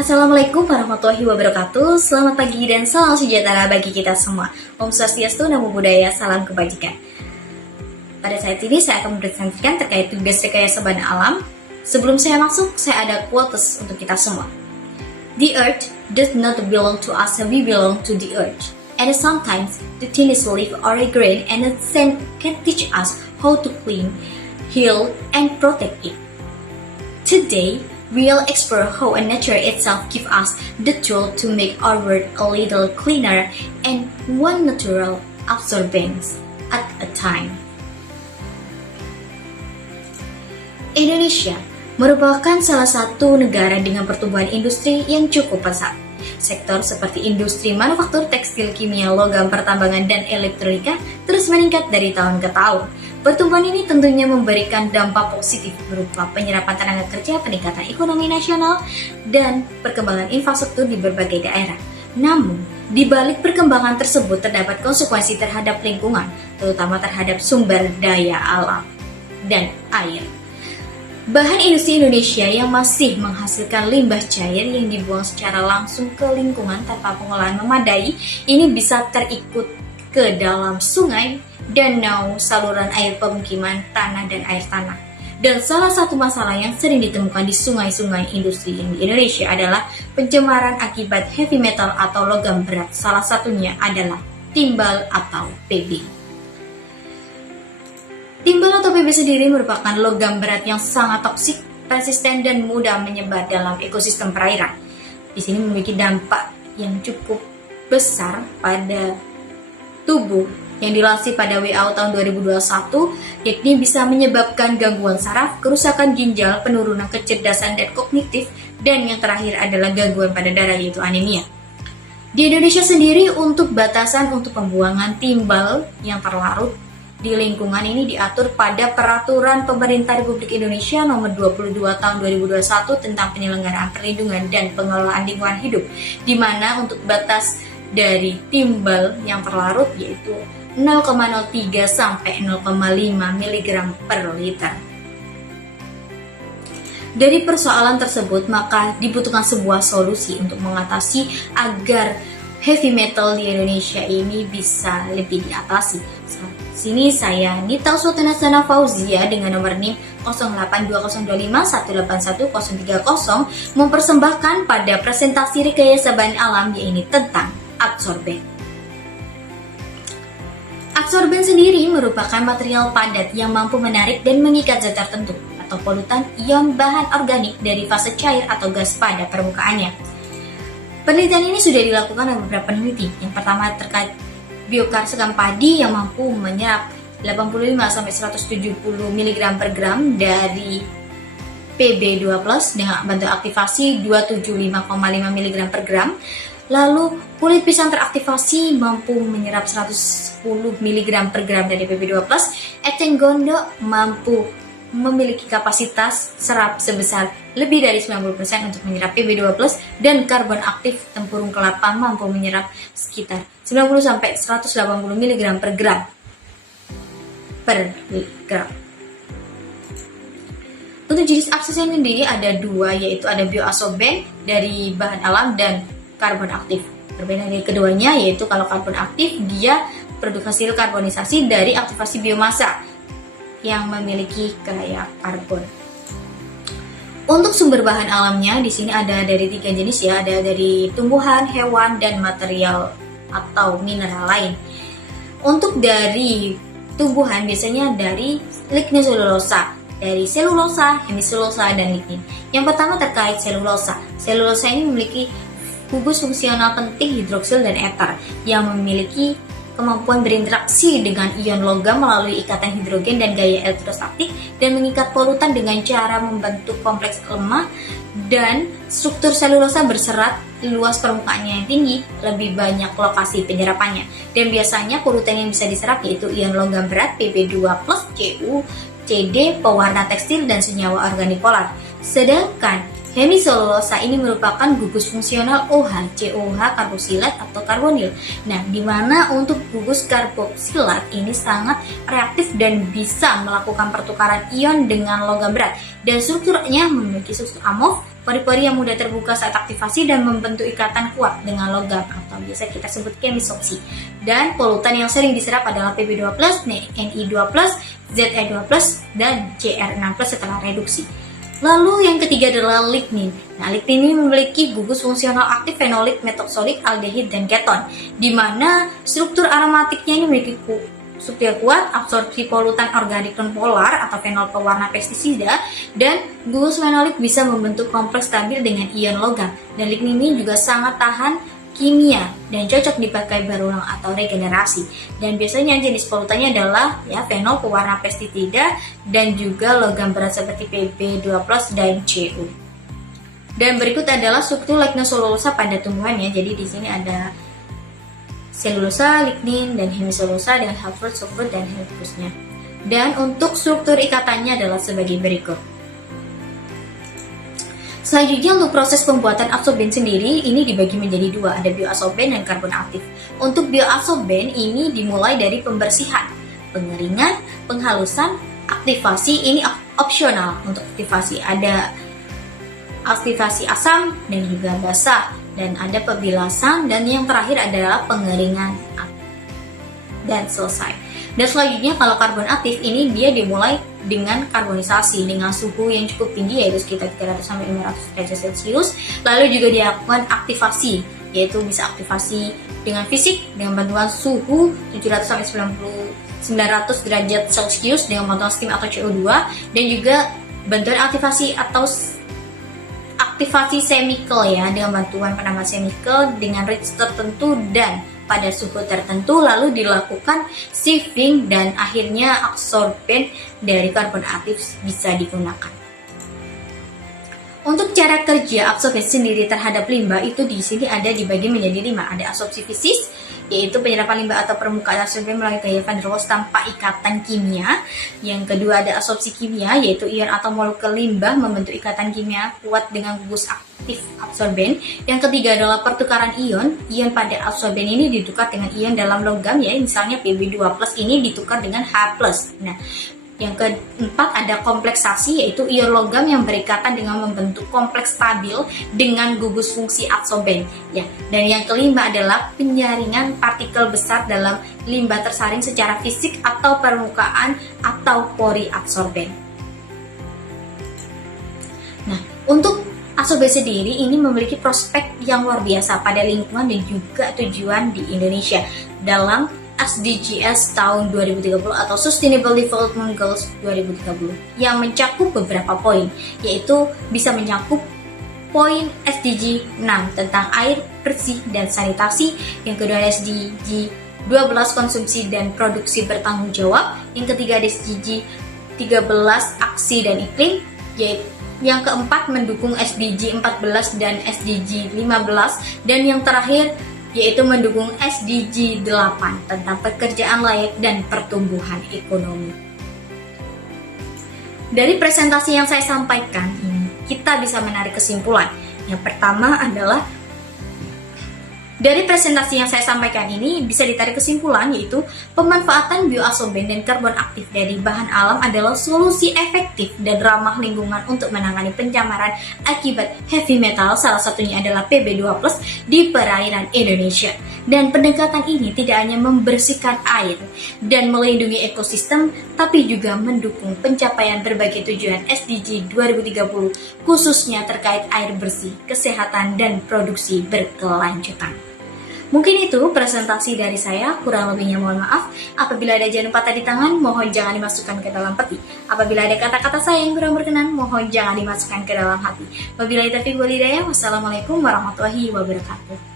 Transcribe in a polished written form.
Assalamualaikum warahmatullahi wabarakatuh. Selamat pagi dan salam sejahtera bagi kita semua. Om Swastiastu, Namo Buddhaya, salam kebajikan. Pada saat ini saya akan mempresentasikan terkait tugas rekayasa bahan alam. Sebelum saya masuk, saya ada quotes untuk kita semua. The earth does not belong to us, we belong to the earth. And sometimes the tiniest leaf or a grain and a sand can teach us how to clean, heal, and protect it. Today, we'll explore how nature itself gives us the tool to make our world a little cleaner and one natural absorbance at a time. Indonesia merupakan salah satu negara dengan pertumbuhan industri yang cukup pesat. Sektor seperti industri manufaktur, tekstil, kimia, logam, pertambangan, dan elektronika terus meningkat dari tahun ke tahun. Pertumbuhan ini tentunya memberikan dampak positif berupa penyerapan tenaga kerja, peningkatan ekonomi nasional, dan perkembangan infrastruktur di berbagai daerah. Namun, di balik perkembangan tersebut terdapat konsekuensi terhadap lingkungan, terutama terhadap sumber daya alam dan air. Bahan industri Indonesia yang masih menghasilkan limbah cair yang dibuang secara langsung ke lingkungan tanpa pengolahan memadai, ini bisa terikut ke dalam sungai, danau, saluran air pemukiman, tanah, dan air tanah. Dan salah satu masalah yang sering ditemukan di sungai-sungai industri di Indonesia adalah pencemaran akibat heavy metal atau logam berat. Salah satunya adalah timbal atau PB. Timbal atau PB sendiri merupakan logam berat yang sangat toksik, persisten, dan mudah menyebar dalam ekosistem perairan. Di sini memiliki dampak yang cukup besar pada tubuh yang dilansir pada WHO tahun 2021, yakni bisa menyebabkan gangguan saraf, kerusakan ginjal, penurunan kecerdasan dan kognitif, dan yang terakhir adalah gangguan pada darah yaitu anemia. Di Indonesia sendiri untuk batasan untuk pembuangan timbal yang terlarut di lingkungan ini diatur pada Peraturan Pemerintah Republik Indonesia Nomor 22 Tahun 2021 tentang penyelenggaraan perlindungan dan pengelolaan lingkungan hidup, di mana untuk batas dari timbal yang terlarut yaitu 0,03 sampai 0,5 mg per liter. Dari persoalan tersebut, maka dibutuhkan sebuah solusi untuk mengatasi agar heavy metal di Indonesia ini bisa lebih diatasi. Sini saya Nita Uswatanasana Fauzia dengan nomor NIM 082025181030 mempersembahkan pada presentasi rekayasa bahan alam yaitu tentang absorben. Absorben sendiri merupakan material padat yang mampu menarik dan mengikat zat tertentu atau polutan ion bahan organik dari fase cair atau gas pada permukaannya. Penelitian ini sudah dilakukan oleh beberapa peneliti. Yang pertama terkait biokar sekam padi yang mampu menyerap 85-170 mg per gram dari PB2+ dengan bentuk aktivasi 275,5 mg per gram. Lalu kulit pisang teraktivasi mampu menyerap 110 mg per gram dari PB2+. Eceng gondok mampu memiliki kapasitas serap sebesar lebih dari 90% untuk menyerap PB2+, dan karbon aktif tempurung kelapa mampu menyerap sekitar 90-180 mg per gram Untuk jenis absorben sendiri ada dua, yaitu ada bioabsorben dari bahan alam dan karbon aktif. Berbeda dari keduanya yaitu kalau karbon aktif dia produk hasil karbonisasi dari aktivasi biomasa yang memiliki gaya karbon. Untuk sumber bahan alamnya di sini ada dari 3 jenis ya, ada dari tumbuhan, hewan, dan material atau mineral lain. Untuk dari tumbuhan biasanya dari lignoselulosa, dari selulosa, hemiselulosa, dan lignin. Yang pertama terkait selulosa. Selulosa ini memiliki gugus fungsional penting hidroksil dan eter yang memiliki kemampuan berinteraksi dengan ion logam melalui ikatan hidrogen dan gaya elektrostatik dan mengikat polutan dengan cara membentuk kompleks lemah, dan struktur selulosa berserat, luas permukaannya yang tinggi, lebih banyak lokasi penyerapannya, dan biasanya polutan yang bisa diserap yaitu ion logam berat Pb2+, Cu, CD, pewarna tekstil, dan senyawa organik polar. Sedangkan hemiselulosa ini merupakan gugus fungsional OH, COH, karboksilat atau karbonil. Nah, di mana untuk gugus karboksilat ini sangat reaktif dan bisa melakukan pertukaran ion dengan logam berat, dan strukturnya memiliki struktur amorf Pori-pori yang mudah terbuka saat aktivasi dan membentuk ikatan kuat dengan logam atau biasa kita sebut chemisoksi. Dan polutan yang sering diserap adalah Pb2+, Ni2+, Ze2+, dan Cr6+ setelah reduksi. Lalu yang ketiga adalah lignin. Nah, lignin ini memiliki gugus fungsional aktif fenolik, metoksolik, aldehid, dan keton, di mana struktur aromatiknya ini memiliki struktur kuat, absorpsi polutan organik nonpolar atau fenol pewarna pestisida, dan gugus fenolik bisa membentuk kompleks stabil dengan ion logam. Dan lignin ini juga sangat tahan kimia dan cocok dipakai berulang atau regenerasi. Dan biasanya jenis polutannya adalah fenol pewarna pestisida dan juga logam berat seperti Pb2+ dan Cu. Dan berikut adalah struktur lignoselulosa pada tumbuhannya. Jadi di sini ada selulosa, lignin, dan hemiselulosa dengan hardwood, softwood, dan hardwoodnya. Dan untuk struktur ikatannya adalah sebagai berikut. Selanjutnya untuk proses pembuatan adsorben sendiri ini dibagi menjadi dua, ada bioadsorben dan karbon aktif. Untuk bioadsorben ini dimulai dari pembersihan, pengeringan, penghalusan, aktivasi ini opsional. Untuk aktivasi ada aktivasi asam dan juga basah, dan ada pebilasan, dan yang terakhir adalah pengeringan dan selesai. Dan selanjutnya kalau karbon aktif ini dia dimulai dengan karbonisasi dengan suhu yang cukup tinggi yaitu sekitar 300 sampai 500 derajat Celcius. Lalu juga dilakukan aktivasi, yaitu bisa aktivasi dengan fisik dengan bantuan suhu 700 sampai 900 derajat Celcius dengan bantuan steam atau CO2, dan juga bantuan aktivasi atau aktivasi chemical dengan bantuan penambah chemical dengan range tertentu dan pada suhu tertentu, lalu dilakukan sieving dan akhirnya adsorben dari karbon aktif bisa digunakan. Untuk cara kerja adsorben sendiri terhadap limbah itu di sini ada dibagi menjadi 5. Ada absorpsi fisik, yaitu penyerapan limbah atau permukaan adsorben melalui gaya van der Waals tanpa ikatan kimia. Yang kedua ada absorpsi kimia, yaitu ion atau molekul limbah membentuk ikatan kimia kuat dengan gugus aktif adsorben. Yang ketiga adalah pertukaran ion. Ion pada adsorben ini ditukar dengan ion dalam logam, misalnya Pb2+ ini ditukar dengan H+. Nah, yang keempat ada kompleksasi, yaitu ion logam yang berikatan dengan membentuk kompleks stabil dengan gugus fungsi adsorben. Dan yang kelima adalah penyaringan partikel besar dalam limbah tersaring secara fisik atau permukaan atau pori adsorben. Nah, untuk adsorben sendiri ini memiliki prospek yang luar biasa pada lingkungan dan juga tujuan di Indonesia dalam SDGs tahun 2030 atau Sustainable Development Goals 2030 yang mencakup beberapa poin, yaitu bisa mencakup poin SDG 6 tentang air bersih dan sanitasi, yang kedua SDG 12 konsumsi dan produksi bertanggung jawab, yang ketiga SDG 13 aksi dan iklim, yaitu yang keempat mendukung SDG 14 dan SDG 15, dan yang terakhir yaitu mendukung SDG 8 tentang pekerjaan layak dan pertumbuhan ekonomi. Dari presentasi yang saya sampaikan ini, kita bisa menarik kesimpulan. Yang pertama adalah dari presentasi yang saya sampaikan ini bisa ditarik kesimpulan, yaitu pemanfaatan bioadsorben dan karbon aktif dari bahan alam adalah solusi efektif dan ramah lingkungan untuk menangani pencemaran akibat heavy metal, salah satunya adalah Pb2+ di perairan Indonesia. Dan pendekatan ini tidak hanya membersihkan air dan melindungi ekosistem, tapi juga mendukung pencapaian berbagai tujuan SDG 2030, khususnya terkait air bersih, kesehatan, dan produksi berkelanjutan. Mungkin itu presentasi dari saya, kurang lebihnya mohon maaf. Apabila ada jangan patah di tangan, mohon jangan dimasukkan ke dalam peti. Apabila ada kata-kata saya yang kurang berkenan, mohon jangan dimasukkan ke dalam hati. Wabillahi taufiq wal hidayah. Wassalamualaikum warahmatullahi wabarakatuh.